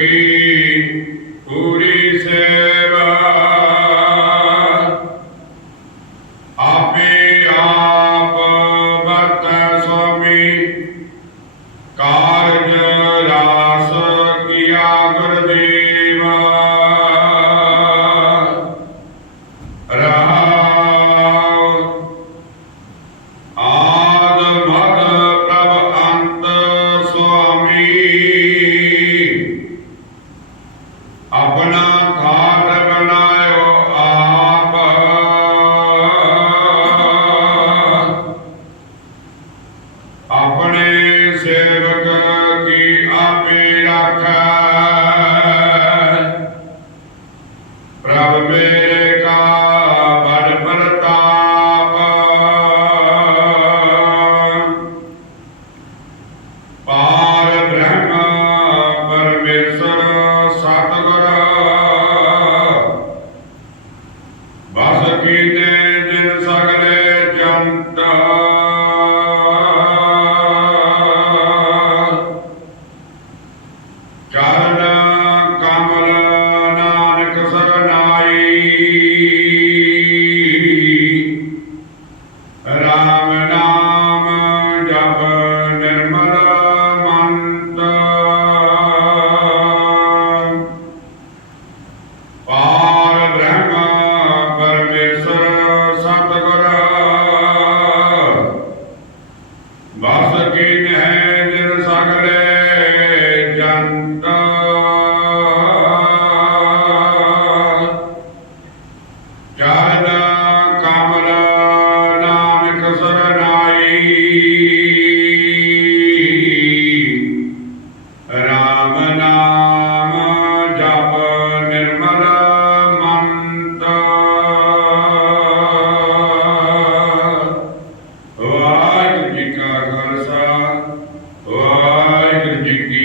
ਸਕੀ ਪੂਰੀ ਸੇਵਾ। ਆਪੇ ਆਪ ਵਰਤ ਸੁਆਮੀ ਕਾ God community